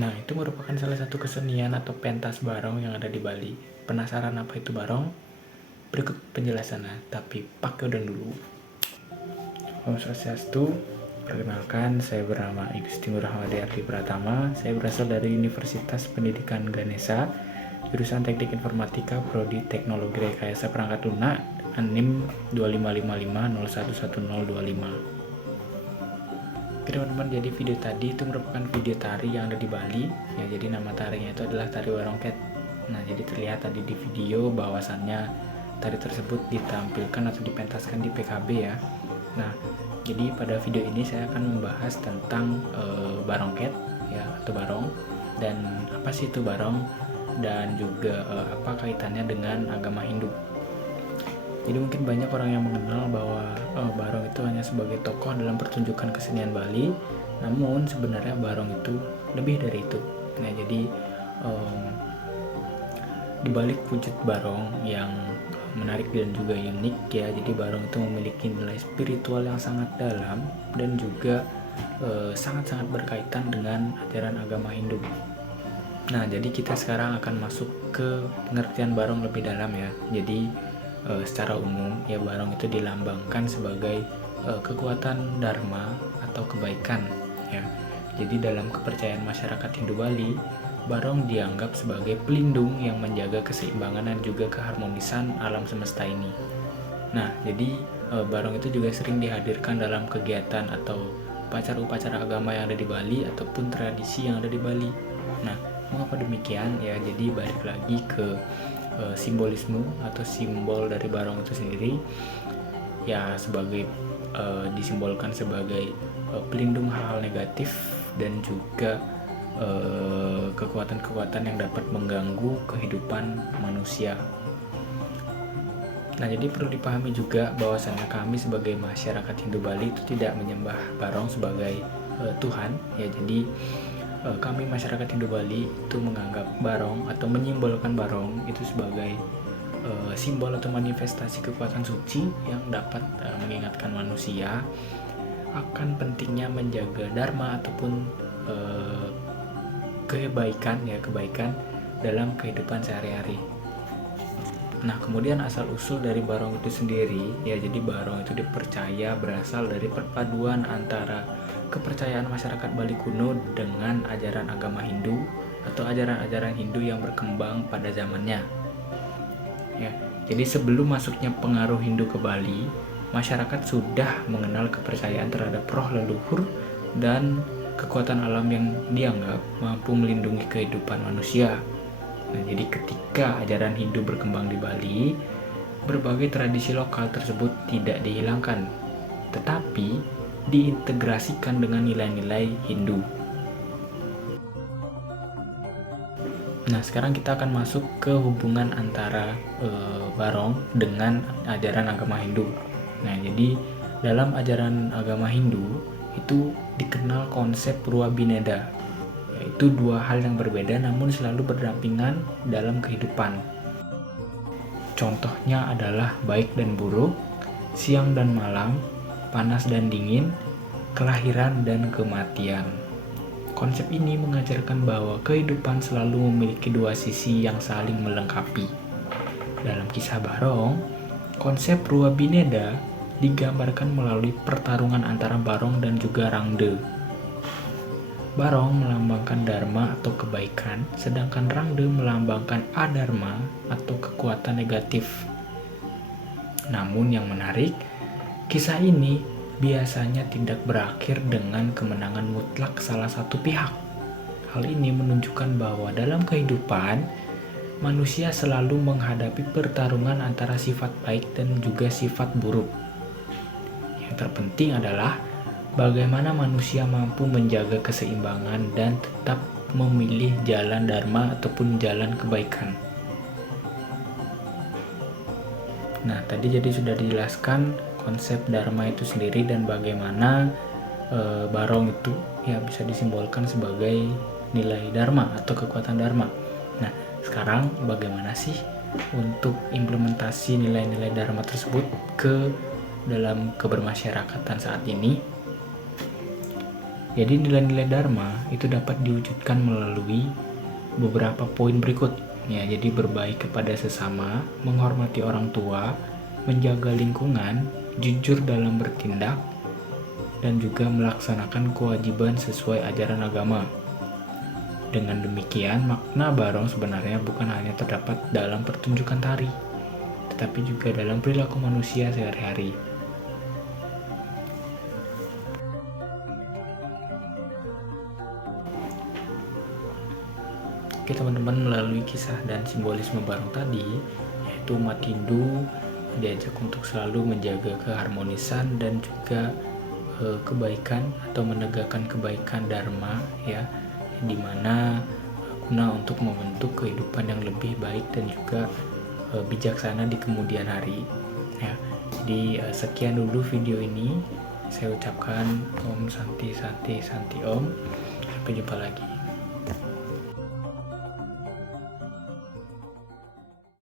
Nah, itu merupakan salah satu kesenian atau pentas barong yang ada di Bali. Penasaran apa itu barong? Berikut penjelasannya, tapi pakai udang dulu. Om Swastiastu, perkenalkan saya bernama Igusti Ngurah Ardi Pratama. Saya berasal dari Universitas Pendidikan Ganesha, jurusan Teknik Informatika, Prodi Teknologi Rekayasa Perangkat Lunak, NIM 2555011025. Oke teman-teman, jadi video tadi itu merupakan video tari yang ada di Bali ya. Jadi nama tarinya itu adalah tari Barongket. Nah, jadi terlihat tadi di video bahwasannya tari tersebut ditampilkan atau dipentaskan di PKB ya. Nah, jadi pada video ini saya akan membahas tentang Barongket ya, atau barong, dan apa sih itu barong, dan juga apa kaitannya dengan agama Hindu. Jadi mungkin banyak orang yang mengenal bahwa barong itu hanya sebagai tokoh dalam pertunjukan kesenian Bali, namun sebenarnya barong itu lebih dari itu. Nah, jadi di balik wujud barong yang menarik dan juga unik ya, jadi barong itu memiliki nilai spiritual yang sangat dalam dan juga sangat-sangat berkaitan dengan ajaran agama Hindu. Nah, jadi kita sekarang akan masuk ke pengertian barong lebih dalam ya. Jadi secara umum ya, barong itu dilambangkan sebagai kekuatan dharma atau kebaikan ya. Jadi dalam kepercayaan masyarakat Hindu Bali, barong dianggap sebagai pelindung yang menjaga keseimbangan dan juga keharmonisan alam semesta ini. Nah, jadi barong itu juga sering dihadirkan dalam kegiatan atau upacara-upacara agama yang ada di Bali ataupun tradisi yang ada di Bali. Nah, mengapa demikian ya? Jadi balik lagi ke simbolisme atau simbol dari barong itu sendiri ya, sebagai disimbolkan sebagai pelindung hal-hal negatif dan juga kekuatan-kekuatan yang dapat mengganggu kehidupan manusia. Nah, jadi perlu dipahami juga bahwasannya kami sebagai masyarakat Hindu Bali itu tidak menyembah barong sebagai Tuhan ya. Jadi kami masyarakat Hindu Bali itu menganggap barong atau menyimbolkan barong itu sebagai simbol atau manifestasi kekuatan suci yang dapat mengingatkan manusia akan pentingnya menjaga dharma ataupun kebaikan dalam kehidupan sehari-hari. Nah, kemudian asal-usul dari barong itu sendiri ya, jadi barong itu dipercaya berasal dari perpaduan antara kepercayaan masyarakat Bali kuno dengan ajaran agama Hindu atau ajaran-ajaran Hindu yang berkembang pada zamannya. Ya, jadi sebelum masuknya pengaruh Hindu ke Bali, masyarakat sudah mengenal kepercayaan terhadap roh leluhur dan kekuatan alam yang dianggap mampu melindungi kehidupan manusia. Nah, jadi ketika ajaran Hindu berkembang di Bali, berbagai tradisi lokal tersebut tidak dihilangkan, tetapi diintegrasikan dengan nilai-nilai Hindu. Nah, sekarang kita akan masuk ke hubungan antara barong dengan ajaran agama Hindu. Nah, jadi dalam ajaran agama Hindu itu dikenal konsep Ruwa Bineda, yaitu dua hal yang berbeda namun selalu berdampingan dalam kehidupan. Contohnya adalah baik dan buruk, siang dan malam, panas dan dingin, kelahiran dan kematian. Konsep ini mengajarkan bahwa kehidupan selalu memiliki dua sisi yang saling melengkapi. Dalam kisah barong, konsep Ruwa Bineda digambarkan melalui pertarungan antara barong dan juga rangde. Barong melambangkan dharma atau kebaikan, sedangkan rangde melambangkan adharma atau kekuatan negatif. Namun yang menarik, kisah ini biasanya tidak berakhir dengan kemenangan mutlak salah satu pihak. Hal ini menunjukkan bahwa dalam kehidupan, manusia selalu menghadapi pertarungan antara sifat baik dan juga sifat buruk. Yang terpenting adalah bagaimana manusia mampu menjaga keseimbangan dan tetap memilih jalan dharma ataupun jalan kebaikan. Nah, tadi jadi sudah dijelaskan konsep dharma itu sendiri dan bagaimana barong itu ya bisa disimbolkan sebagai nilai dharma atau kekuatan dharma. Nah, sekarang bagaimana sih untuk implementasi nilai-nilai dharma tersebut ke dalam kebermasyarakatan saat ini? Jadi nilai-nilai Dharma itu dapat diwujudkan melalui beberapa poin berikut. Ya, jadi berbaik kepada sesama, menghormati orang tua, menjaga lingkungan, jujur dalam bertindak, dan juga melaksanakan kewajiban sesuai ajaran agama. Dengan demikian, makna barong sebenarnya bukan hanya terdapat dalam pertunjukan tari, tetapi juga dalam perilaku manusia sehari-hari. Oke teman-teman, melalui kisah dan simbolisme barong tadi, yaitu umat Hindu diajak untuk selalu menjaga keharmonisan dan juga kebaikan atau menegakkan kebaikan Dharma, ya, dimana guna untuk membentuk kehidupan yang lebih baik dan juga bijaksana di kemudian hari, ya. Jadi sekian dulu video ini, saya ucapkan Om Santi Santi Santi Om, sampai jumpa lagi.